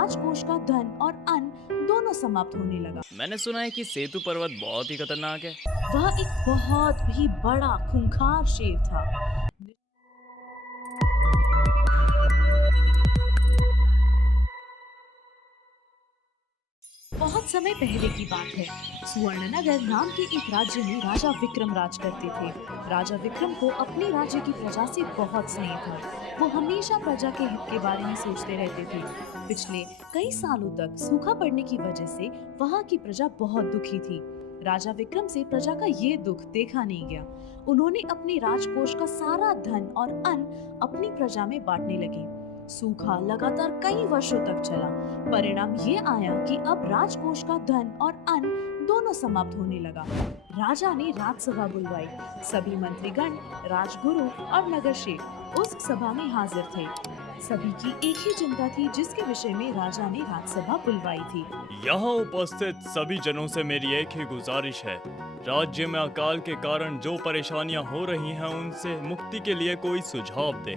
राजकोष का धन और अन्न दोनों समाप्त होने लगा। मैंने सुना है कि सेतु पर्वत बहुत ही खतरनाक है। वह एक बहुत ही बड़ा खूंखार शेर था। बहुत समय पहले की बात है। सुवर्णनगर नाम के एक राज्य में राजा विक्रम राज करते थे। राजा विक्रम को अपने राज्य की प्रजा से बहुत स्नेह था। वो हमेशा प्रजा के हित के बारे में सोचते रहते थे। पिछले कई सालों तक सूखा पड़ने की वजह से वहाँ की प्रजा बहुत दुखी थी। राजा विक्रम से प्रजा का ये दुख देखा नहीं गया। उन्होंने अपने राजकोष का सारा धन और अन्न अपनी प्रजा में बांटने लगे। सूखा लगातार कई वर्षों तक चला। परिणाम ये आया कि अब राजकोष का धन और अन्न दोनों समाप्त होने लगा। राजा ने राजसभा बुलवाई। सभी मंत्रीगण, राजगुरु और नगरसेवक उस सभा में हाजिर थे। सभी की एक ही चिंता थी जिसके विषय में राजा ने राजसभा बुलवाई थी। यहाँ उपस्थित सभी जनों से मेरी एक ही गुजारिश है, राज्य में अकाल के कारण जो परेशानियां हो रही हैं उनसे मुक्ति के लिए कोई सुझाव दें।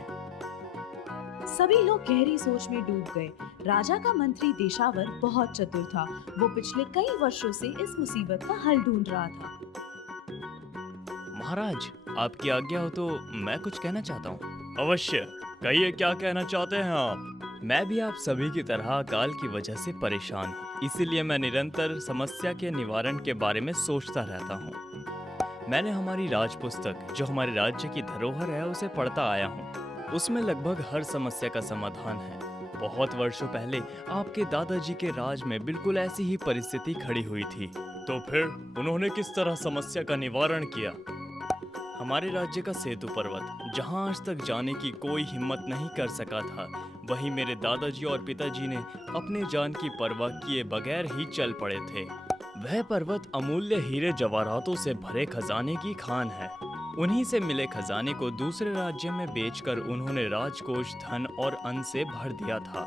सभी लोग गहरी सोच में डूब गए। राजा का मंत्री देशावर बहुत चतुर था। वो पिछले कई वर्षों से इस मुसीबत का हल ढूंढ रहा था। महाराज, आपकी आज्ञा हो तो मैं कुछ कहना चाहता हूँ। अवश्य, कहिए क्या कहना चाहते हैं आप। मैं भी आप सभी की तरह अकाल की वजह से परेशान हूँ, इसीलिए मैं निरंतर समस्या के निवारण के बारे में सोचता रहता हूँ। मैंने हमारी राज पुस्तक, जो हमारे राज्य की धरोहर है, उसे पढ़ता आया हूँ। उसमें लगभग हर समस्या का समाधान है। बहुत वर्षों पहले आपके दादाजी के राज में बिल्कुल ऐसी ही परिस्थिति खड़ी हुई थी। तो फिर उन्होंने किस तरह समस्या का निवारण किया? हमारे राज्य का सेतु पर्वत, जहां आज तक जाने की कोई हिम्मत नहीं कर सका था, वहीं मेरे दादाजी और पिताजी ने अपने जान की परवाह किए बगैर ही चल पड़े थे। वह पर्वत अमूल्य हीरे जवाहरातों से भरे खजाने की खान है। उन्हीं से मिले खजाने को दूसरे राज्य में बेचकर उन्होंने राजकोष धन और अन्न से भर दिया था।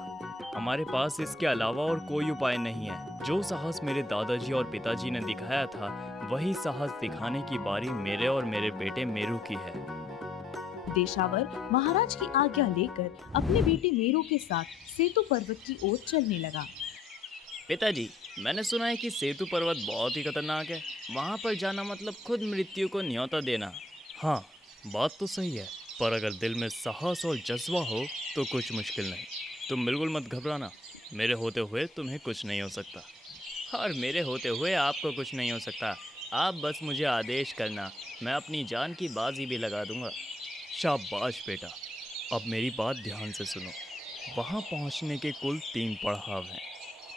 हमारे पास इसके अलावा और कोई उपाय नहीं है। जो साहस मेरे दादाजी और पिताजी ने दिखाया था, वही साहस दिखाने की बारी मेरे और मेरे बेटे मेरू की है। देशावर महाराज की आज्ञा लेकर अपने बेटे मेरू के साथ सेतु पर्वत की ओर चलने लगा। पिताजी, मैंने सुना है कि सेतु पर्वत बहुत ही खतरनाक है। वहाँ पर जाना मतलब खुद मृत्यु को न्योता देना। हाँ, बात तो सही है, पर अगर दिल में साहस और जज्बा हो तो कुछ मुश्किल नहीं। तुम बिल्कुल मत घबराना, मेरे होते हुए तुम्हें कुछ नहीं हो सकता। और मेरे होते हुए आपको कुछ नहीं हो सकता। आप बस मुझे आदेश करना, मैं अपनी जान की बाजी भी लगा दूंगा। शाबाश बेटा, अब मेरी बात ध्यान से सुनो। वहाँ पहुँचने के कुल 3 पड़ाव हैं।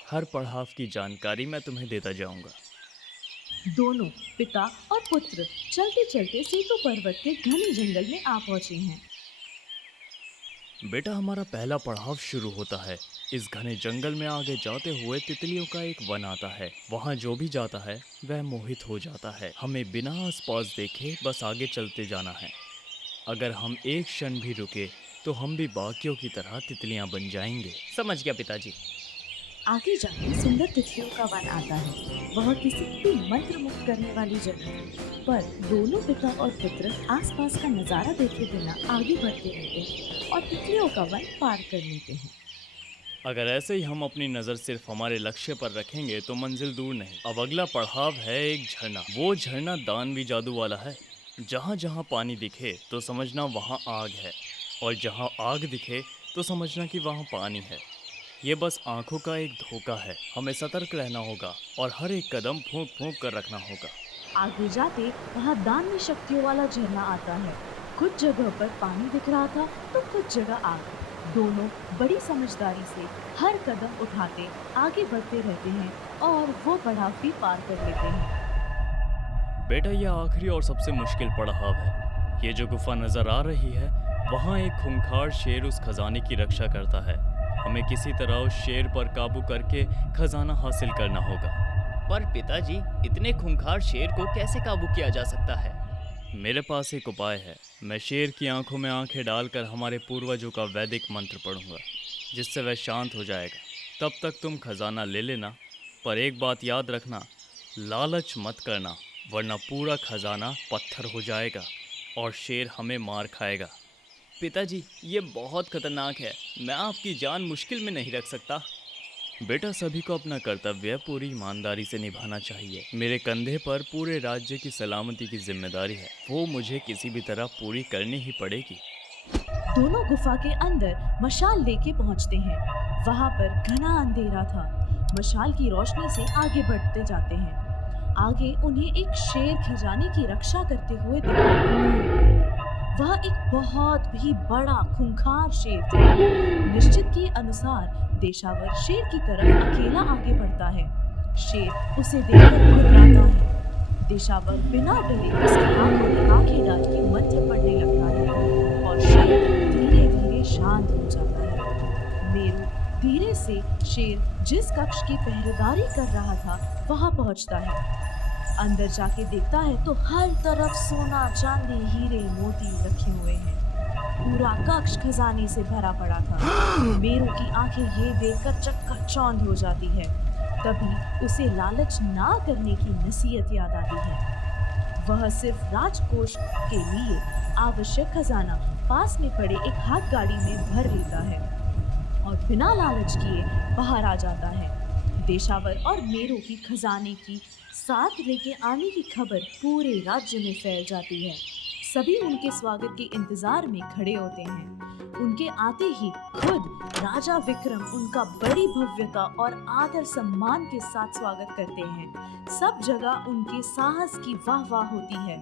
हर पड़ाव की जानकारी मैं तुम्हें देता जाऊंगा। दोनों पिता और पुत्र चलते चलते सेतु पर्वत के घने जंगल में आ पहुंचे हैं। बेटा, हमारा पहला पड़ाव शुरू होता है। इस घने जंगल में आगे जाते हुए तितलियों का एक वन आता है। वहाँ जो भी जाता है वह मोहित हो जाता है। हमें बिना आसपास देखे बस आगे चलते जाना है। अगर हम एक क्षण भी रुके तो हम भी बाकियों की तरह तितलियां बन जाएंगे। समझ गया पिताजी। आगे जाके सुंदर तितलियों का वन आता है। वह किसी भी मंत्र मुक्त करने वाली जगह है। पर दोनों पिता और पुत्र आसपास का नजारा देखे बिना आगे बढ़ते रहते हैं और तितलियों का वन पार कर लेते हैं। अगर ऐसे ही हम अपनी नज़र सिर्फ हमारे लक्ष्य पर रखेंगे तो मंजिल दूर नहीं। अब अगला पड़ाव है एक झरना। वो झरना दानवी जादू वाला है। जहाँ जहाँ पानी दिखे तो समझना वहाँ आग है, और जहाँ आग दिखे तो समझना कि वहाँ पानी है। ये बस आंखों का एक धोखा है। हमें सतर्क रहना होगा और हर एक कदम फूंक फूंक कर रखना होगा। आगे जाते वहाँ दानवी शक्तियों वाला झरना आता है। कुछ जगह पर पानी दिख रहा था तो कुछ जगह आग। दोनों बड़ी समझदारी से हर कदम उठाते आगे बढ़ते रहते हैं और वो पड़ाव भी पार कर लेते हैं। बेटा, यह आखिरी और सबसे मुश्किल पड़ाव है। ये जो गुफा नजर आ रही है, वहाँ एक खूंखार शेर उस खजाने की रक्षा करता है। हमें किसी तरह उस शेर पर काबू करके खजाना हासिल करना होगा। पर पिताजी, इतने खूंखार शेर को कैसे काबू किया जा सकता है? मेरे पास एक उपाय है। मैं शेर की आंखों में आंखें डालकर हमारे पूर्वजों का वैदिक मंत्र पढ़ूंगा, जिससे वह शांत हो जाएगा। तब तक तुम खजाना ले लेना, पर एक बात याद रखना, लालच मत करना, वरना पूरा खजाना पत्थर हो जाएगा और शेर हमें मार खाएगा। पिताजी, ये बहुत खतरनाक है। मैं आपकी जान मुश्किल में नहीं रख सकता। बेटा, सभी को अपना कर्तव्य पूरी ईमानदारी से निभाना चाहिए। मेरे कंधे पर पूरे राज्य की सलामती की जिम्मेदारी है, वो मुझे किसी भी तरह पूरी करनी ही पड़ेगी। दोनों गुफा के अंदर मशाल लेके पहुंचते हैं। वहां पर घना अंधेरा था। मशाल की रोशनी से आगे बढ़ते जाते हैं। आगे उन्हें एक शेर खजाने की रक्षा करते हुए दिखाई देता है। वह एक बहुत भी बड़ा खूंखार शेर था। निश्चित के अनुसार देशावर शेर की तरफ अकेला आगे बढ़ता है। शेर उसे देखकर घबराता है। देशावर बिना डरे उसकी आंखों में आंखें डाल के मंत्र पढ़ने लगता है और शेर धीरे धीरे शांत हो जाता है। मेरू धीरे से शेर जिस कक्ष की पहरेदारी कर रहा था वहां पहुंचता है। अंदर जाके देखता है तो हर तरफ सोना चांदी हीरे मोती रखे हुए हैं। पूरा कक्ष खजाने से भरा पड़ा था। मेरू की आंखें ये देखकर चक्काचौंध हो जाती है। तभी उसे लालच ना करने की नसीहत याद आती है। वह सिर्फ राजकोष के लिए आवश्यक खजाना पास में पड़े एक हाथ गाड़ी में भर लेता है और बिना लालच किए बाहर आ जाता है। देशावर और मेरू की खजाने की साथ लेके आने की खबर पूरे राज्य में फैल जाती है। सभी उनके स्वागत के इंतजार में खड़े होते हैं। उनके आते ही खुद राजा विक्रम उनका बड़ी भव्यता और आदर सम्मान के साथ स्वागत करते हैं। सब जगह उनके साहस की वाह वाह होती है।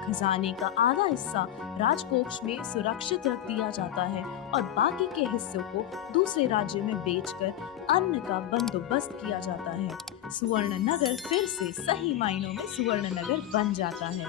खजाने का आधा हिस्सा राजकोष में सुरक्षित रख दिया जाता है और बाकी के हिस्सों को दूसरे राज्य में बेचकर अन्न का बंदोबस्त किया जाता है। सुवर्ण नगर फिर से सही मायनों में सुवर्ण नगर बन जाता है।